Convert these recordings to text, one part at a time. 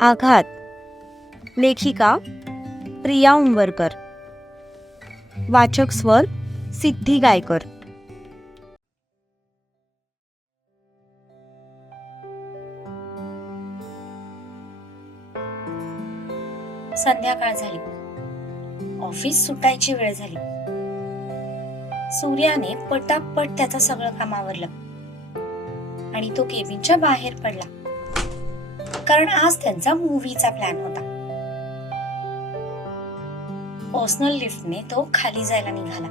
आघात. लेखिका प्रिया उंबरकर. वाचक स्वर सिद्धी गायकर. संध्याकाळ झाली. ऑफिस सुटायची वेळ झाली. सूर्याने पटापट त्याचं सगळं काम आवरलं आणि तो केबिनच्या बाहेर पडला. कारण आज त्यांचा मूवीचा प्लॅन होता. पर्सनल लिफ्टने तो खाली जायला निघाला.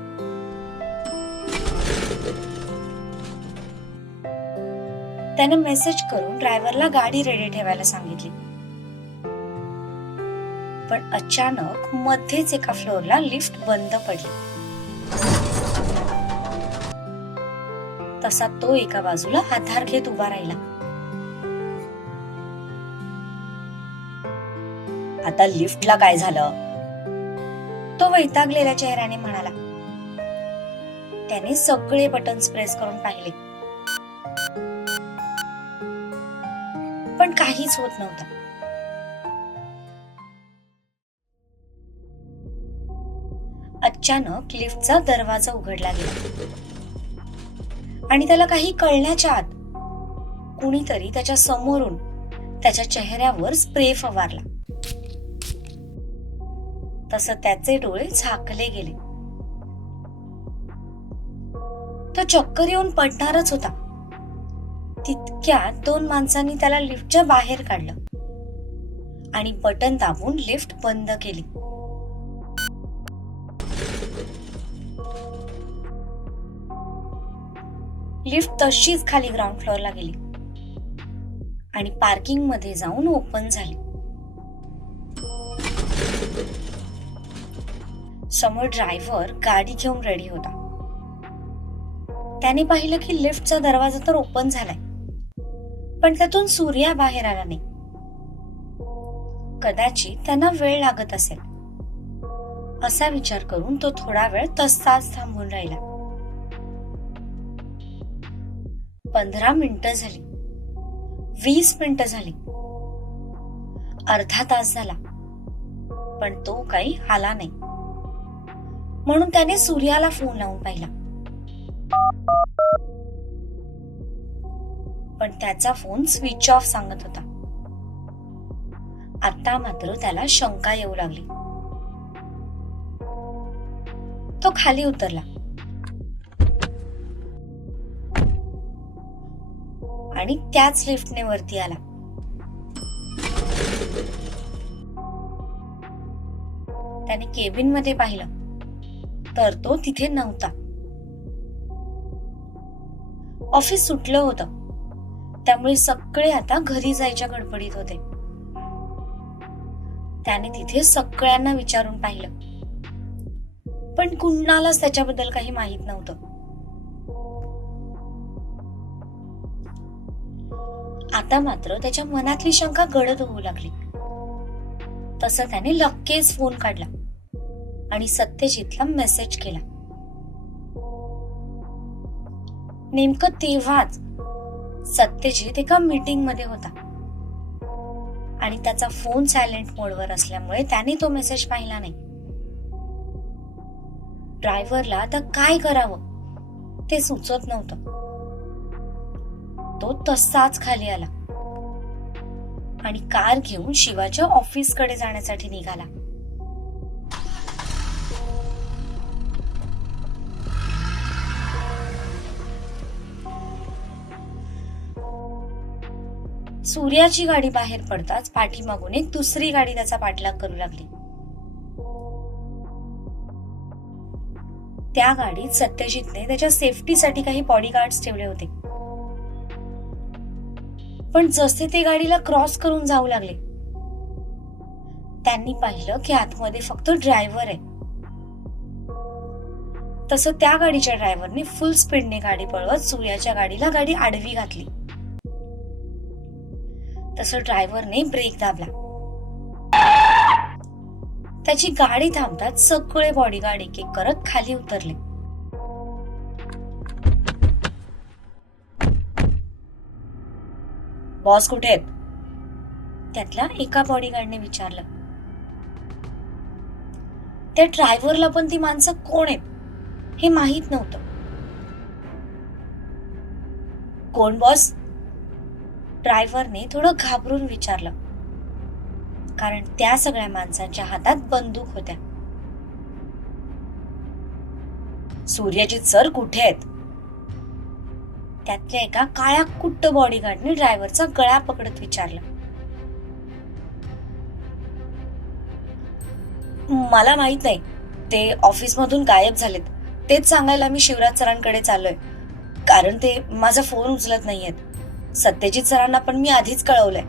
त्यानं मेसेज करून ड्रायव्हरला गाडी रेडी ठेवायला सांगितली. पण अचानक मध्येच एका फ्लोअरला लिफ्ट बंद पडली. तसा तो एका बाजूला आधार घेत उभा राहिला. आता लिफ्टला काय झालं? तो वैतागलेल्या चेहऱ्याने म्हणाला त्याने सगळे बटन्स प्रेस करून पाहिले. पण काहीच होत नव्हतं. अचानक लिफ्टचा दरवाजा उघडला गेला. आणि त्याला काही कळण्याच्या आत कुणीतरी त्याच्या समोरून त्याच्या चेहऱ्यावर स्प्रे फवारला. तसं त्याचे डोळे झाकले गेले. तो चक्कर येऊन पडणारच होता. तितक्या दोन माणसांनी त्याला लिफ्टच्या बाहेर काढलं आणि बटन दाबून लिफ्ट बंद केली. लिफ्ट तशीच खाली ग्राउंड फ्लोअरला गेली आणि पार्किंगमध्ये जाऊन ओपन झाली. समोर ड्रायव्हर गाडी घेऊन रेडी होता. त्याने पाहिलं की लिफ्टचा दरवाजा तर ओपन झालाय. पण त्यातून सूर्या बाहेर आला नाही. कदाचित त्यांना वेळ लागत असेल. असा विचार करून तो थोडा वेळ तसाच थांबून राहिला. पंधरा मिनिटं झाली. वीस मिनिटं झाली. अर्धा तास झाला. पण तो काही आला नाही. म्हणून त्याने सूर्याला फोन लावून पाहिला. पण त्याचा फोन स्विच ऑफ सांगत होता. आता मात्र त्याला शंका येऊ लागली. तो खाली उतरला. आणि त्याच लिफ्टने वरती आला. त्याने केबिनमध्ये पाहिलं. तर तो तिथे नव्हता. ऑफिस सुटलं होतं. त्यामुळे सगळे आता घरी जायच्या गडबडीत होते. त्याने तिथे सगळ्यांना विचारून पाहिलं. पण कुणालाच त्याच्याबद्दल काही माहीत नव्हतं. आता मात्र त्याच्या मनातली शंका गडद होऊ लागली. तसं त्याने लक्केच फोन काढला. आणि सत्यजितला मेसेज केला. नेमकं तेव्हाच सत्यजित एका मीटिंगमध्ये होता. आणि त्याचा फोन सायलेंट मोडवर असल्यामुळे त्याने तो मेसेज पाहिला नाही. ड्रायव्हरला आता काय करावं? ते सुचत नव्हतं. तो तसाच खाली आला. आणि कार घेऊन शिवाच्या ऑफिसकडे जाण्यासाठी निघाला. सूर्याची गाडी बाहेर पडताच पाठीमागून एक दुसरी गाडी त्याचा पाठलाग करू लागली. त्या गाडीत सत्यजितने त्याच्या सेफ्टीसाठी काही बॉडीगार्ड्स ठेवले होते. पण जसे ते गाडीला क्रॉस करून जाऊ लागले त्यांनी पाहिलं की आतमध्ये फक्त ड्रायव्हर आहे. तसं त्या गाडीच्या ड्रायव्हरने फुल स्पीडने गाडी पळवत सूर्याच्या गाडीला गाडी आडवी घातली. तसं ड्रायव्हरने ब्रेक दाबला. त्याची गाडी थांबतात सगळे बॉडीगार्ड एक एक करत खाली उतरले. बॉस कुठे आहेत? त्यातल्या एका बॉडीगार्डने विचारलं. त्या ड्रायव्हरला पण ती माणसं कोण आहेत हे माहीत नव्हतं. कोण बॉस ड्रायव्हरने थोडं घाबरून विचारलं. कारण त्या सगळ्या माणसांच्या हातात बंदूक होत्या. सूर्यजित सर कुठे आहेत? त्यातल्या एका काळ्या कुट्ट बॉडीगार्डने ड्रायव्हरचा गळा पकडत विचारलं. मला माहीत नाही. ते ऑफिसमधून गायब झालेत. तेच सांगायला मी शिवराज सरांकडे चाललोय. कारण ते माझा फोन उचलत नाहीयेत. सत्यजित सरांना पण मी आधीच कळवलंय.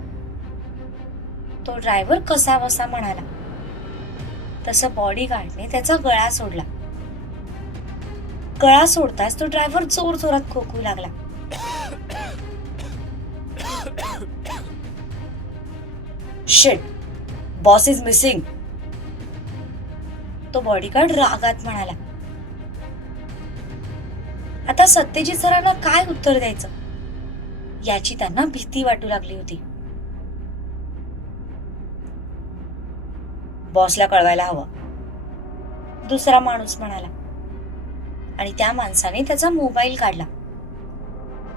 तो ड्रायव्हर कसा वसा म्हणाला. तसं बॉडीगार्डने त्याचा गळा सोडला. गळा सोडताच तो ड्रायव्हर जोर जोरात खोकू लागला. शिट बॉस इज मिसिंग तो बॉडीगार्ड रागात म्हणाला. आता सत्यजित सरांना काय उत्तर द्यायचं? याची त्यांना भीती वाटू लागली होती. बॉसला कळवायला हवं. दुसरा माणूस म्हणाला. आणि त्या माणसाने त्याचा मोबाईल काढला.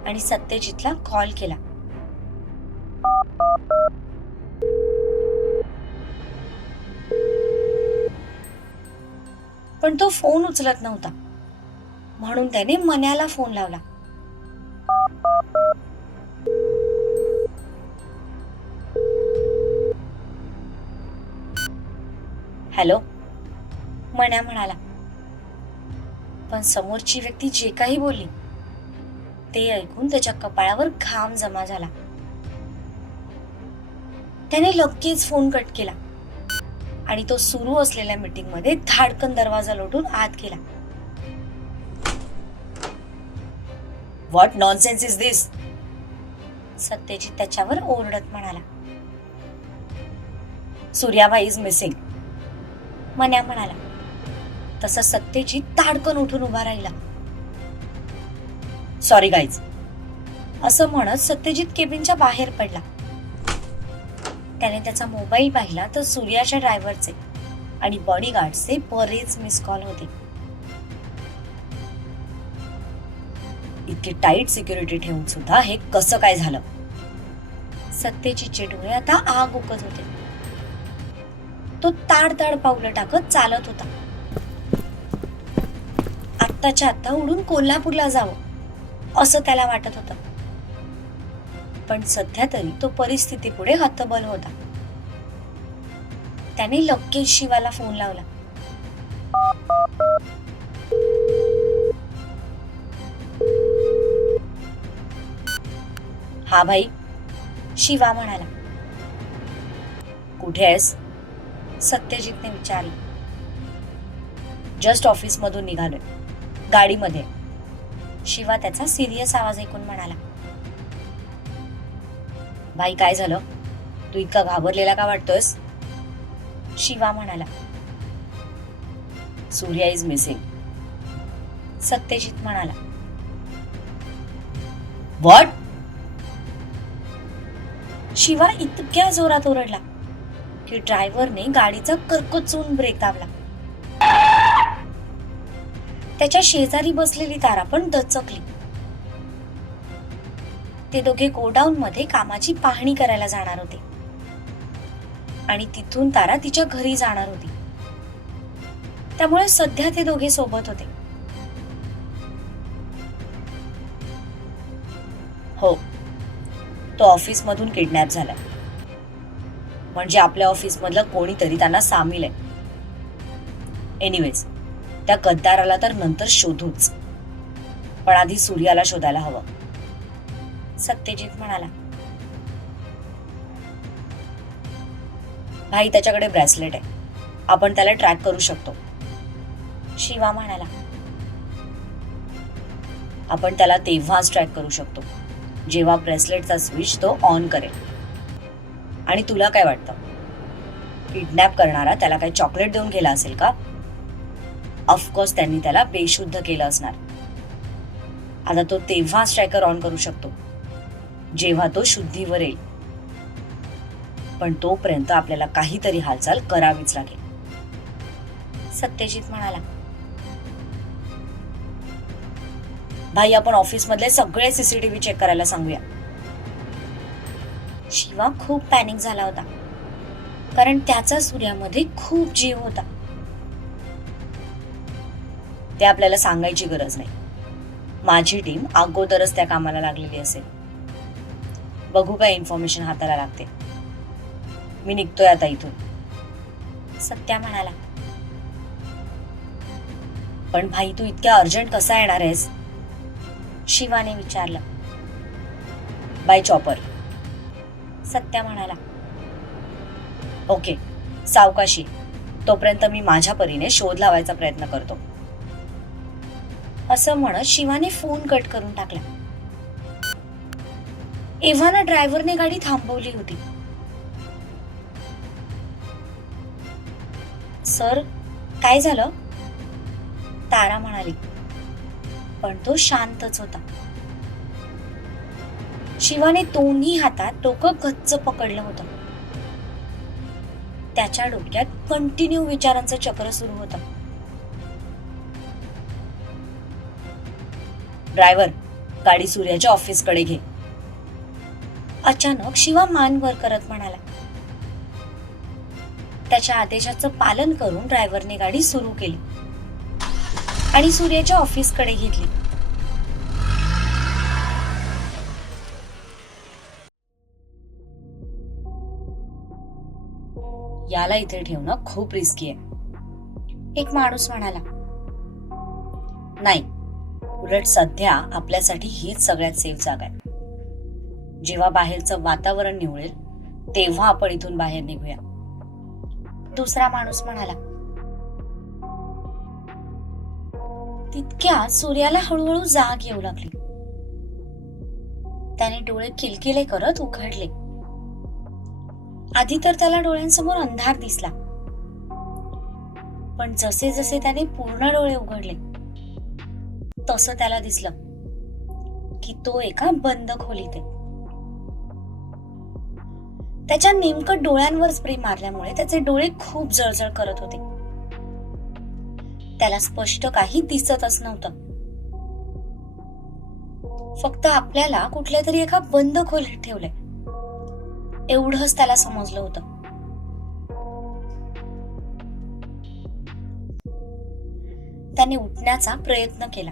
आणि सत्यजितला कॉल केला. पण तो फोन उचलत नव्हता. म्हणून त्याने मन्याला फोन लावला. हॅलो? मन्या म्हणाला. पण समोरची व्यक्ती जे काही बोलली ते ऐकून त्याच्या कपाळावर घाम जमा झाला. त्याने लगेच फोन कट केला आणि तो सुरू असलेल्या मीटिंगमध्ये धाडकन दरवाजा लोटून आत गेला. What nonsense is this Satyajit त्याच्यावर ओरडत म्हणाला. सूर्याबाई इज मिसिंग मन्या म्हणाला तसा सत्यजित ताडकन उठून उभा राहिला. सॉरी गाईज असं म्हणत सत्यजित केबिनच्या बाहेर पडला. त्याने त्याचा मोबाईल पाहिला तर सूर्याच्या ड्रायव्हरचे आणि बॉडीगार्डचे बरेच मिस कॉल होते. इतकी टाईट सिक्युरिटी ठेवून सुद्धा हे कसं काय झालं? सत्यजितचे डोळे आता आग उकत होते. तो ताडताड पावलं टाकत चालत होता. आत्ताच्या आत्ता उडून कोल्हापूरला जावं असं त्याला वाटत होतं. पण सध्या तरी तो परिस्थिती पुढे हतबल होता. त्याने लगेच शिवाला फोन लावला. हा भाई शिवा म्हणाला. कुठे आहेस? सत्यजितने विचारले. जस्ट ऑफिसमधून निघालोय. गाडीमध्ये. शिवा त्याचा सिरियस आवाज ऐकून म्हणाला. भाई काय झालं? तू इतका घाबरलेला का वाटतोयस? शिवा म्हणाला. सूर्या इज मिसिंग सत्यजित म्हणाला. वॉट शिवा इतक्या जोरात ओरडला. की ड्रायव्हरने गाडीचा कर्कचून ब्रेक दाबला. त्याच्या शेजारी बसलेली तारा पण दचकली. ते दोघे गोडाऊन मध्ये कामाची पाहणी करायला जाणार होते. आणि तिथून तारा तिच्या घरी जाणार होती. त्यामुळे सध्या ते दोघे सोबत होते. हो. तो ऑफिस मधून किडनॅप झाला. म्हणजे आपल्या ऑफिसमधलं कोणीतरी त्यांना सामील आहे. एनिवेज त्या गद्दाराला तर नंतर शोधूच. पण आधी सूर्याला शोधायला हवं. सत्यजित म्हणाला. भाई त्याच्याकडे ब्रेसलेट आहे. आपण त्याला ट्रॅक करू शकतो. शिवा म्हणाला. आपण त्याला तेव्हाच ट्रॅक करू शकतो जेव्हा ब्रेसलेटचा स्विच तो ऑन करेल. आणि तुला काय वाटतं? किडनॅप करणारा त्याला काही चॉकलेट देऊन गेला असेल का? ऑफकोर्स त्यांनी त्याला बेशुद्ध केलं असणार. आता तो तेव्हा स्ट्रायकर ऑन करू शकतो जेव्हा तो शुद्धीवर येईल. पण तोपर्यंत आपल्याला काहीतरी हालचाल करावीच लागेल. सत्यजित म्हणाला. भाई आपण ऑफिसमधले सगळे सीसीटीव्ही चेक करायला सांगूया. शिवा खूप पॅनिक झाला होता. कारण त्याचा सूर्यामध्ये खूप जीव होता. ते आपल्याला सांगायची गरज नाही. माझी टीम अगोदरच त्या कामाला लागलेली असेल. बघू काय इन्फॉर्मेशन हाताला लागते. मी निघतोय आता इथून. सत्या म्हणाला. पण भाई तू इतक्या अर्जंट कसा येणार आहेस? शिवाने विचारलं. बाय चॉपर सत्या म्हणाला. ओके सावकाशी. तोपर्यंत मी माझ्या परीने शोध लावायचा प्रयत्न करतो. असं म्हणत शिवाने फोन कट करून टाकला. एव्हाना ड्रायव्हरने गाडी थांबवली होती. सर काय झालं? तारा म्हणाली. पण तो शांतच होता. शिवाने दोन्ही हातात डोकं गच्च पकडलं होतं. त्याच्या डोक्यात कंटिन्यू विचारांचं चक्र सुरू होतं. ड्रायव्हर गाडी सूर्याच्या ऑफिसकडे घे. अचानक शिवा मान वर करत म्हणाला. त्याच्या आदेशाचं पालन करून ड्रायव्हरने गाडी सुरू केली. आणि सूर्याच्या ऑफिसकडे घेतली. याला इथे ठेवणं खूप रिस्की आहे. एक माणूस म्हणाला नाही उलट सध्या आपल्यासाठी हीच सगळ्यात सेफ जागा आहे. जेव्हा बाहेरचं वातावरण निवळेल तेव्हा आपण इथून बाहेर निघूया. दुसरा माणूस म्हणाला तितक्या सूर्याला हळूहळू जाग येऊ लागली. त्याने डोळे किलकिले करत उघडले आधी तर त्याला डोळ्यांसमोर अंधार दिसला. पण जसे जसे त्याने पूर्ण डोळे उघडले तसं त्याला दिसलं की तो एका बंद खोलीत आहे. त्याच्या नेमकं डोळ्यांवर स्प्रे मारल्यामुळे त्याचे डोळे खूप जळजळ करत होते. त्याला स्पष्ट काही दिसतच नव्हतं. फक्त आपल्याला कुठल्या तरी एका बंद खोलीत ठेवलंय. एवढंच त्याला समजलं होतं. त्याने उठण्याचा प्रयत्न केला.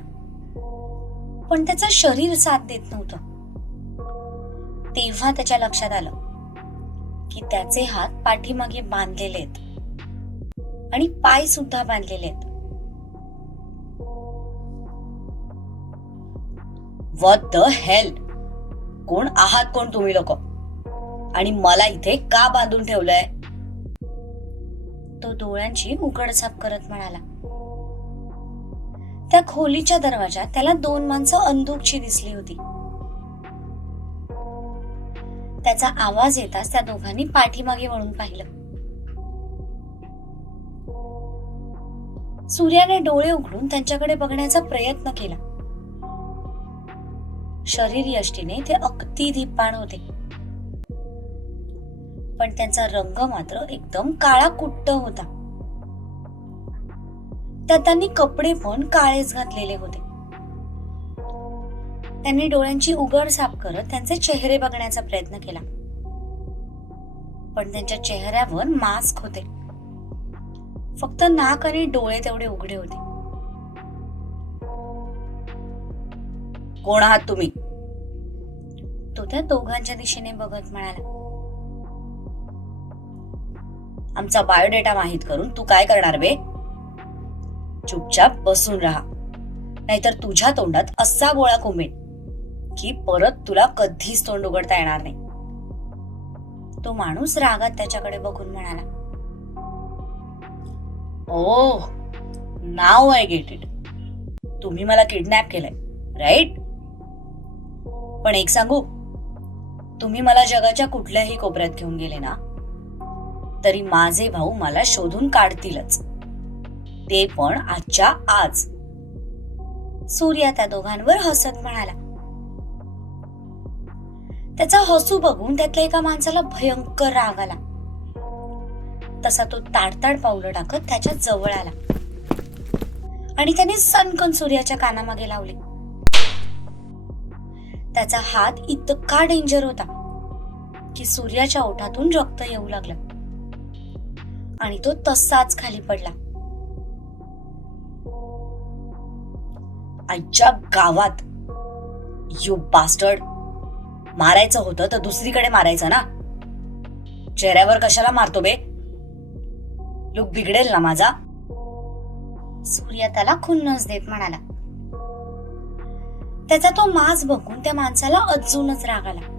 पण त्याचं शरीर साथ देत नव्हतं. तेव्हा त्याच्या लक्षात आलं की त्याचे हात पाठीमागे बांधलेले आहेत. आणि पाय सुद्धा बांधलेले आहेत. वॉट द हेल कोण आहात कोण तुम्ही लोक? आणि मला इथे का बांधून ठेवलंय? तो डोळ्यांची उघडझाप करत म्हणाला. त्या खोलीच्या दरवाजात त्याला दोन माणसं अंदूकची दिसली होती. त्याचा आवाज येताच त्या दोघांनी पाठीमागे वळून पाहिलं. सूर्याने डोळे उघडून त्यांच्याकडे बघण्याचा प्रयत्न केला. शरीर यष्टीने ते अगदी धीपाण होते. पण त्यांचा रंग मात्र एकदम काळा कुट्ट होता. त्यात त्यांनी कपडे पण काळेच घातलेले होते. त्यांनी डोळ्यांची उघड साफ करत त्यांचे चेहरे बघण्याचा प्रयत्न केला. पण त्यांच्या चेहऱ्यावर मास्क होते. फक्त नाक आणि डोळे तेवढे उघडे होते. कोण आहात तुम्ही? तो त्या दोघांच्या दिशेने बघत म्हणाला. आमचा बायोडेटा माहीत करून तू काय करणार बे? चुपचाप बसून राहा. नाहीतर तुझ्या तोंडात असा गोळा कोंबेन की परत तुला कधीच तोंड उघडता येणार नाही. तो माणूस रागात त्याच्याकडे बघून म्हणाला oh now I get it. तुम्ही मला किडनॅप केलंय राईट? पण एक सांगू तुम्ही मला जगाच्या कुठल्याही कोपऱ्यात घेऊन गेले ना तरी माझे भाऊ मला शोधून काढतीलच. ते पण आजच्या आज. सूर्या त्या दोघांवर हसत म्हणाला. त्याचा हसू बघून त्यातल्या एका माणसाला भयंकर राग आला. तसा तो ताडताड पावलं टाकत त्याच्याजवळ आला. आणि त्याने सनकन सूर्याच्या कानामागे लावले. त्याचा हात इतका डेंजर होता की सूर्याच्या ओठातून रक्त येऊ लागलं. आणि तो तसाच खाली पडला. आजच्या गावात यू बास्टर्ड मारायचं होतं तर दुसरीकडे मारायचं ना? चेहऱ्यावर कशाला मारतो बे? लुक बिघडेल ना माझा? सूर्य त्याला खुन्नस देत म्हणाला. त्याचा तो मास बघून त्या माणसाला अजूनच राग आला.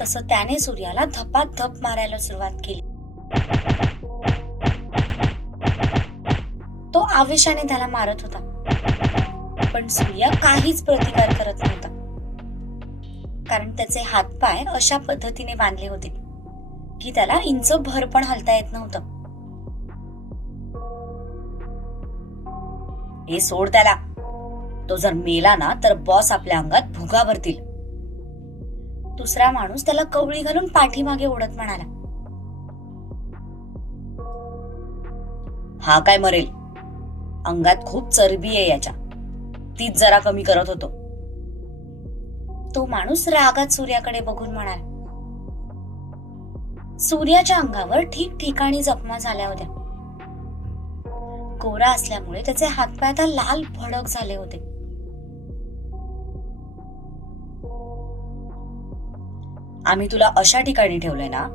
तसं त्याने सूर्याला धपाधप धप मारायला सुरुवात केली. तो आवेशाने त्याला मारत होता. पण सूर्य काहीच प्रतिकार करत नव्हता. कारण त्याचे हातपाय अशा पद्धतीने बांधले होते की त्याला इंच भर पण हलता येत नव्हतं. हे सोड त्याला. तो जर मेला ना तर बॉस आपल्या अंगात भुगा भरतील दुसरा माणूस त्याला कवळी घालून पाठीमागे ओढत म्हणाला. हा काय मरेल? अंगात खूप चरबी आहे याच्या. तीच जरा कमी करत होतो. तो माणूस रागात सूर्याकडे बघून म्हणाला सूर्याच्या अंगावर ठिकठिकाणी जखमा झाल्या होत्या. कोरा असल्यामुळे त्याचे हातपाय आता लाल भडक झाले होते. आम्ही तुला अशा ठिकाणी ठेवलंय ना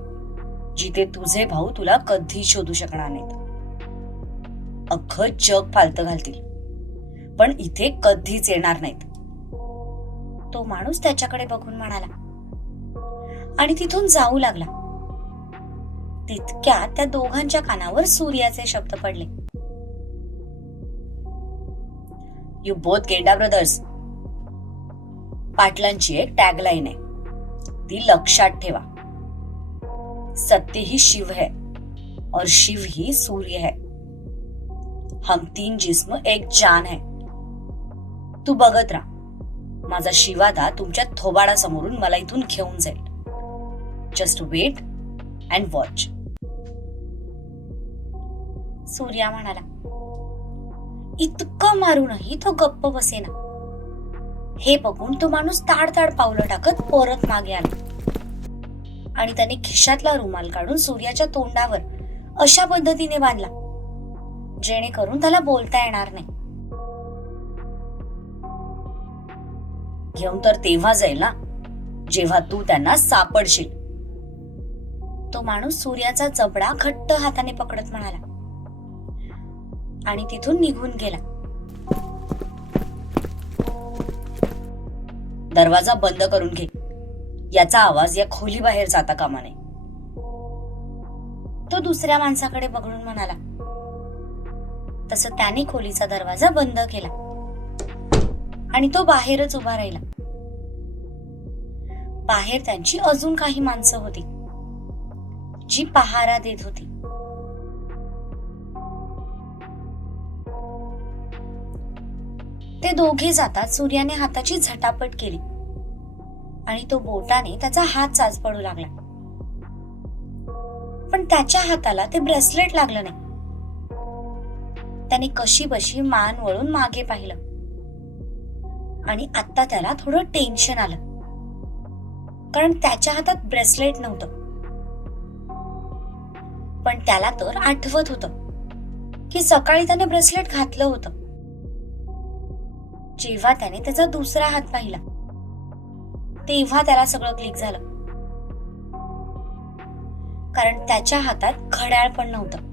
जिथे तुझे भाऊ तुला कधी शोधू शकणार नाहीत. अख्खं जग फालतं घालतील. पण इथे कधीच येणार नाहीत. तो माणूस त्याच्याकडे बघून म्हणाला. आणि तिथून जाऊ लागला. तितक्या त्या दोघांच्या कानावर सूर्याचे शब्द पडले. यू बोथ गेंडा ब्रदर्स पाटलांची एक टॅगलाईन आहे. ती लक्षात ठेवा. सत्य ही शिव है और शिव ही सूर्य है. हम तीन जिस्म एक जान है। तू बघत राहा। माझा शिवादा तुमच्या थोबाडा समोरून मला इथून घेऊन जाईल। Just wait and watch Surya म्हणाला इतकं मारूनही तो गप्प बसेना. हे बघून तो माणूस ताडताड पावलं टाकत परत मागे आला. आणि त्याने खिशातला रुमाल काढून सूर्याच्या तोंडावर अशा पद्धतीने बांधला. जेणेकरून त्याला बोलता येणार नाही. घेऊन तर तेव्हा जाईल ना जेव्हा तू त्यांना सापडशील. तो माणूस सूर्याचा जबडा घट्ट हाताने पकडत म्हणाला. आणि तिथून निघून गेला. दरवाजा बंद करून घे. याचा आवाज या खोली बाहेर जाता कामा नये. तो दुसऱ्या माणसाकडे बघून म्हणाला. तसं त्याने खोलीचा दरवाजा बंद केला. आणि तो बाहेरच उभा राहिला. बाहेर त्यांची अजून काही माणसं होती जी पहारा देत होती. ते दोघे जातात सूर्याने हाताची झटापट केली आणि तो बोटाने त्याचा हात चाच पडू लागला. पण त्याच्या हाताला ते ब्रेसलेट लागलं नाही. त्याने कशी बशी मान वळून मागे पाहिलं. आणि आता त्याला थोडं टेन्शन आलं. कारण त्याच्या हातात ब्रेसलेट नव्हतं. पण त्याला तर आठवत होतं की सकाळी त्याने ब्रेसलेट घातलं होतं. जेव्हा त्याने त्याचा दुसरा हात पाहिला तेव्हा त्याला सगळं क्लिक झालं. कारण त्याच्या हातात घड्याळ पण नव्हतं.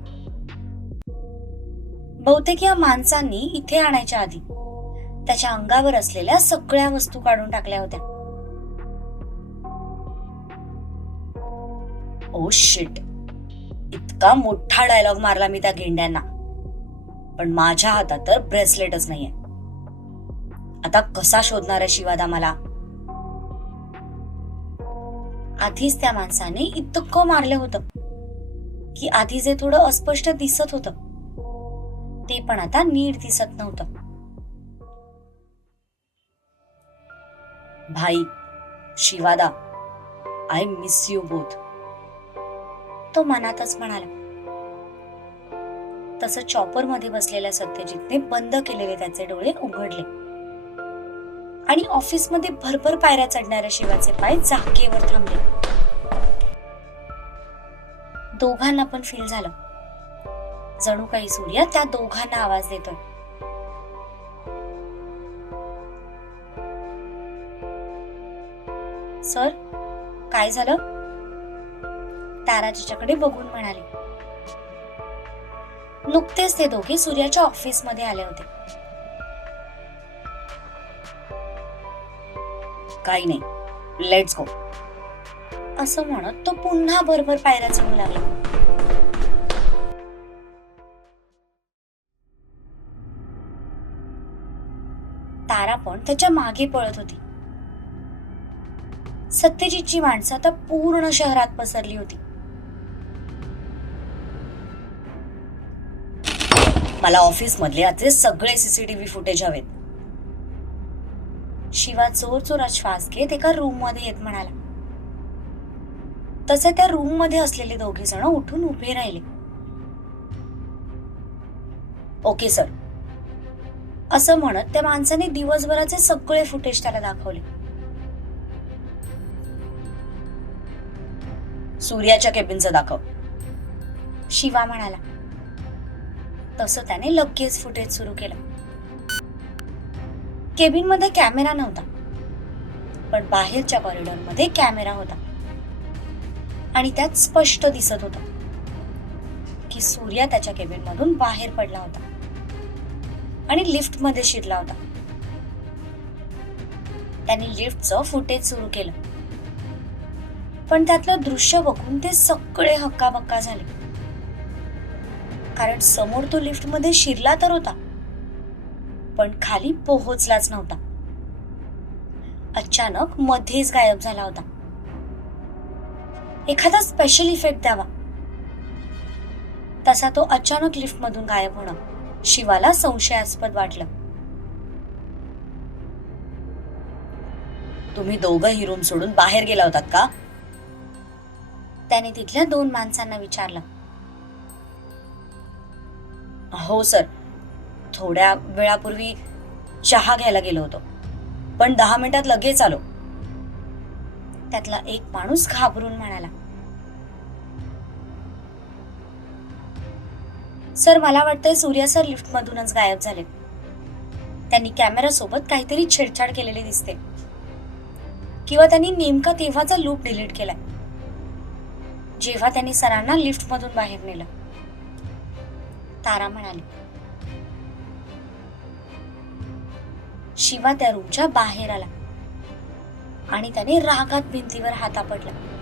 बहुतेक या माणसांनी इथे आणायच्या आधी त्याच्या अंगावर असलेल्या सगळ्या वस्तू काढून टाकल्या होत्या. Oh shit. इतका मोठा डायलॉग मारला मी त्या गेंड्यांना. पण माझ्या हातात तर ब्रेसलेटच नाहीये. आता कसा शोधणार आहे शिवादा मला आधीच त्या माणसाने इतकं मारलं होतं की आधी जे थोडं अस्पष्ट दिसत होतं ते पण आता नीट दिसत नव्हतं. भाई Shivada I miss you both तो मनातच म्हणाला. तसं चॉपरमध्ये बसलेल्या सत्यजितने बंद केलेले त्याचे डोळे उघडले. आणि ऑफिसमध्ये भरभर पायऱ्या चढणाऱ्या शिवाचे पाय जागेवर थांबले. दोघांना पण फील झालं. जणू काही सूर्य त्या दोघांना आवाज देतोय. सर काय झालं? तारा जिच्याकडे बघून म्हणाले. नुकतेच ते दोघे सूर्याच्या ऑफिसमध्ये आले होते. काही नाही. लेट्स गो असं म्हणत तो पुन्हा भरभर पायऱ्या चढू लागला. पण त्याच्यामागे पळत होती. सत्यजितची माणसं आता पूर्ण शहरात पसरली होती. मला ऑफिस मधले आजचे सगळे सीसीटीव्ही फुटेज हवेत. शिवा चोर चोरात श्वास घेत एका रूममध्ये येत म्हणाला. तसे त्या रूममध्ये असलेले दोघे जण उठून उभे राहिले. ओके सर असं म्हणत त्या माणसाने दिवसभराचे सगळे फुटेज त्याला दाखवले. सूर्याच्या केबिनचं दाखव. शिवा म्हणाला. तसं त्याने लगेच फुटेज सुरू केलं. केबिनमध्ये कॅमेरा नव्हता. पण बाहेरच्या कॉरिडॉरमध्ये कॅमेरा होता. आणि त्यात स्पष्ट दिसत होत की सूर्या त्याच्या केबिन मधून बाहेर पडला होता. आणि लिफ्टमध्ये शिरला होता. त्यांनी लिफ्टचं फुटेज सुरू केलं. पण त्यातलं दृश्य बघून ते सगळे हक्काबक्का झाले. कारण समोर तो लिफ्टमध्ये शिरला तर होता पण खाली पोहोचलाच नव्हता. अचानक मध्येच गायब झाला होता. एखादा स्पेशल इफेक्ट द्यावा. तसा तो अचानक लिफ्टमधून गायब होणं. शिवाला संशयास्पद वाटलं. तुम्ही दोघंही रूम सोडून बाहेर गेला होतात का? त्याने तिथल्या दोन माणसांना विचारलं. हो सर. थोड्या वेळापूर्वी चहा घ्यायला गेलो होतो. पण दहा मिनिटात लगेच आलो. त्यातला एक माणूस घाबरून म्हणाला. सर मला वाटतंय सूर्या सर लिफ्ट मधूनच गायब झाले त्यांनी कॅमेरा सोबत काहीतरी छेडछाड केलेली दिसते. किंवा त्यांनी नेमका तेव्हाचा लूप डिलीट केलाय. जेव्हा त्यांनी सरांना लिफ्ट मधून बाहेर नेलं. तारा म्हणाली शिवा त्या रूमच्या बाहेर आला. आणि त्याने रागात भिंतीवर हात आपटला.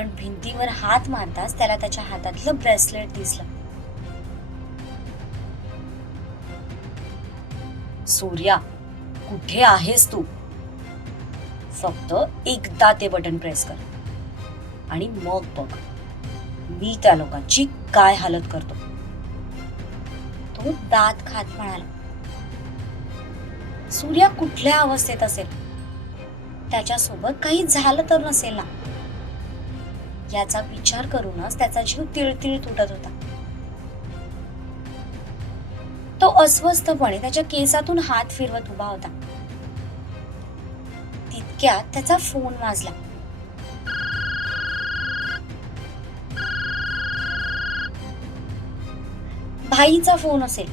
पण भिंतीवर हात मारताच त्याला त्याच्या हातातलं ब्रेसलेट दिसलं. सूर्या कुठे आहेस तू? फक्त एकदा ते बटन प्रेस कर. आणि मग बघ मी त्या लोकांची काय हालत करतो. तो दात खात म्हणाला. सूर्या कुठल्या अवस्थेत असेल? त्याच्यासोबत काही झालं तर नसेल ना? याचा विचार करूनच त्याचा जीव तिळतिळ तुटत होता. तो अस्वस्थपणे त्याच्या केसातून हात फिरवत उभा होता. तितक्यात त्याचा फोन वाजला. भाईचा फोन असेल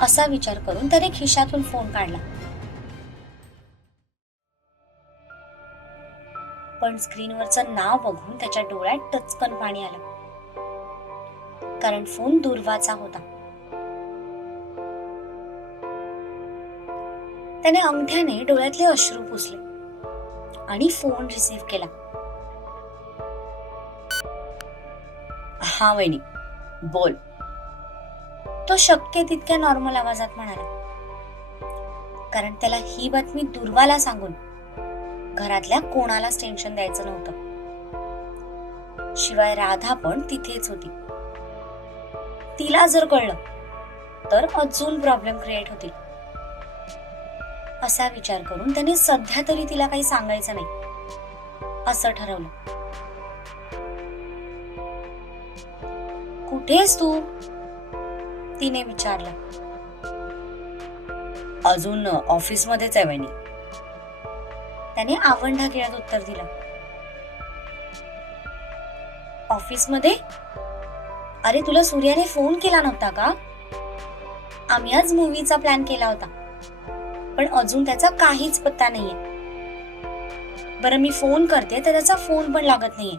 असा विचार करून त्याने खिशातून फोन काढला. पण स्क्रीनवरचं नाव बघून त्याच्या डोळ्यात टचकन पाणी आलं. कारण फोन दुर्वाचा होता. त्याने अंगठ्याने डोळ्यातले अश्रू पुसले आणि फोन रिसीव्ह केला. हा वहिनी बोल. तो शक्य तितक्या नॉर्मल आवाजात म्हणाला. कारण त्याला ही बातमी दुर्वाला सांगून घरातल्या कोणालाच टेन्शन द्यायचं नव्हतं. शिवाय राधा पण तिथेच होती. तिला जर कळलं तर अजून प्रॉब्लेम क्रिएट होतील. असा विचार करून त्याने सध्या तरी तिला काही सांगायचं नाही. असं ठरवलं. कुठेस तू? तिने विचारलं. अजून ऑफिसमध्येच आहे वहिनी. त्याने आवण खेळत उत्तर दिलं. ऑफिसमध्ये? अरे तुला सूर्याने फोन केला नव्हता का? आम्ही आज मूवीचा प्लॅन केला होता. पण अजून त्याचा काहीच पत्ता नाहीये. बरं मी फोन करते तर त्याचा फोन पण लागत नाहीये.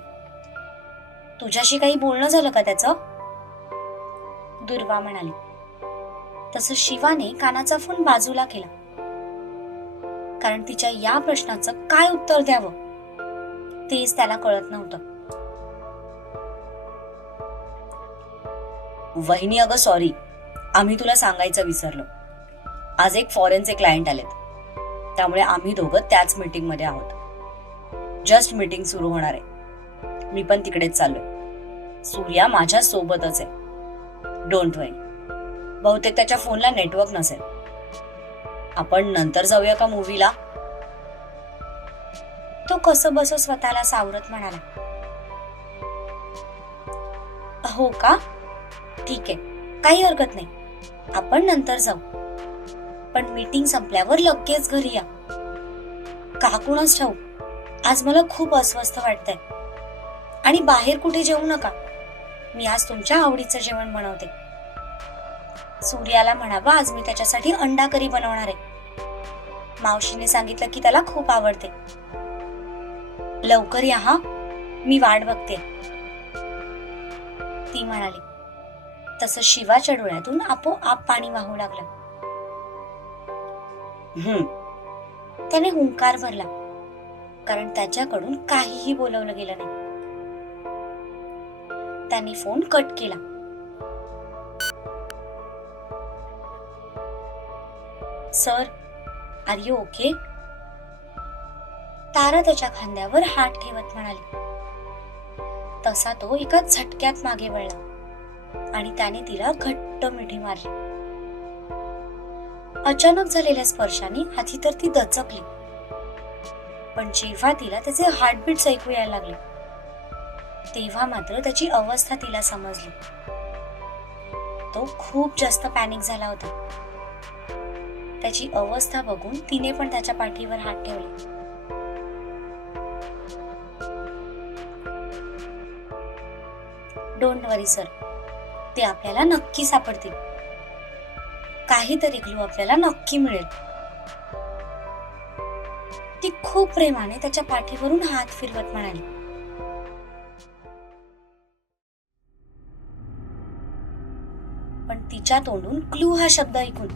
तुझ्याशी काही बोलणं झालं का त्याचं? दुर्वा म्हणाली. तसं शिवाने कानाचा फोन बाजूला केला. कारण तिच्या या प्रश्नाचं काय उत्तर द्यावं? तेच त्याला कळत नव्हतं. वहिनी अगं सॉरी आम्ही तुला सांगायचं विसरलो. आज एक फॉरेनचे क्लायंट आलेत. त्यामुळे आम्ही दोघं त्याच मीटिंगमध्ये आहोत. जस्ट मीटिंग सुरू होणार आहे. मी पण तिकडेच चाललोय. सूर्या माझ्या सोबतच आहे. डोंट वरी बहुतेक त्याच्या फोनला नेटवर्क नसेल. आपण नंतर जाऊया का मूवीला तो कसं बस स्वतःला सावरत म्हणाला. हो का? ठीक आहे. काही हरकत नाही. आपण नंतर जाऊ. पण मीटिंग संपल्यावर लगेच घरी या. काकूनच ठाऊ आज मला खूप अस्वस्थ वाटतंय. आणि बाहेर कुठे जेवू नका. मी आज तुमच्या आवडीचं जेवण बनवते. सूर्याला म्हणावा आज मी त्याच्यासाठी अंडा करी बनवणार आहे. मावशीने सांगितलं की त्याला खूप आवडते. लवकर या हा मी वाट बघते. ती म्हणाली. तसं शिवाच्या डोळ्यातून आपोआप पाणी वाहू लागलं. त्याने हुंकार भरला कारण त्याच्याकडून काहीही बोलवलं गेलं नाही. त्याने फोन कट केला. Sir are you okay? Tara त्याच्या खांद्यावर हात ठेवत म्हणाली. तसा तो एका झटक्यात मागे वळला आणि त्याने तिला घट्ट मिठी मारली. अचानक झालेल्या स्पर्शाने आधी तर ती दचकली पण जेव्हा तिला त्याचे हार्टबीट्स ऐकू यायला लागले तेव्हा मात्र त्याची अवस्था तिला समजली. तो खूप जास्त पॅनिक झाला होता. त्याची अवस्था बघून तिने पण त्याच्या पाठीवर हात ठेवले. डोंट वरी सर ते आपल्याला नक्की सापडतील. काहीतरी क्लू आपल्याला नक्की मिळेल. ती खूप प्रेमाने त्याच्या पाठीवरून हात फिरवत म्हणाली. पण तिच्या तोंडून क्लू हा शब्द ऐकून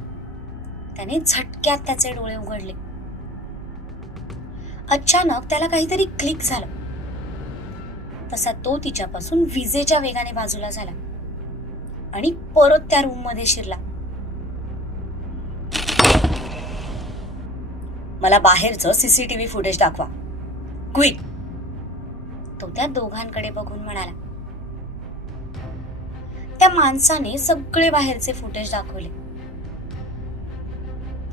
त्याने झटक्यात त्याचे डोळे उघडले. अचानक त्याला काहीतरी क्लिक झालं. तसा तो तिच्यापासून विजेच्या वेगाने बाजूला झाला आणि परत त्या रूममध्ये शिरला. मला बाहेरचं सीसीटीव्ही फुटेज दाखवा. क्विक तो त्या दोघांकडे बघून म्हणाला. त्या माणसाने सगळे बाहेरचे फुटेज दाखवले.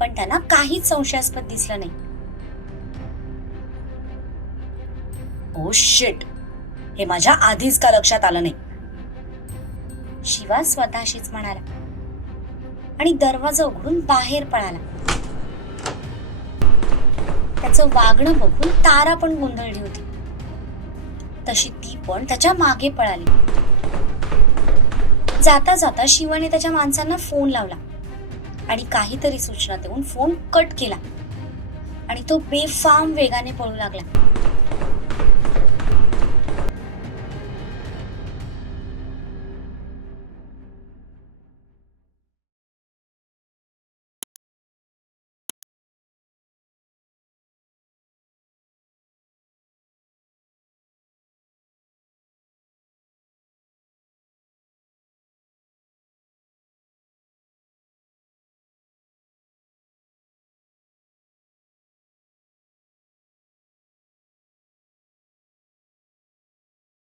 पण त्यांना काहीच संशयास्पद दिसलं नाही. Oh ओ शिट हे माझ्या आधीच का लक्षात आलं नाही? शिवा स्वतःशीच म्हणाला. आणि दरवाजा उघडून बाहेर पळाला. त्याचं वागणं बघून तारा पण गोंधळली होती. तशी ती पण त्याच्यामागे पळाली. जाता जाता शिवाने त्याच्या माणसांना फोन लावला. आणि काहीतरी सूचना देऊन फोन कट केला. आणि तो बेफाम वेगाने पळू लागला.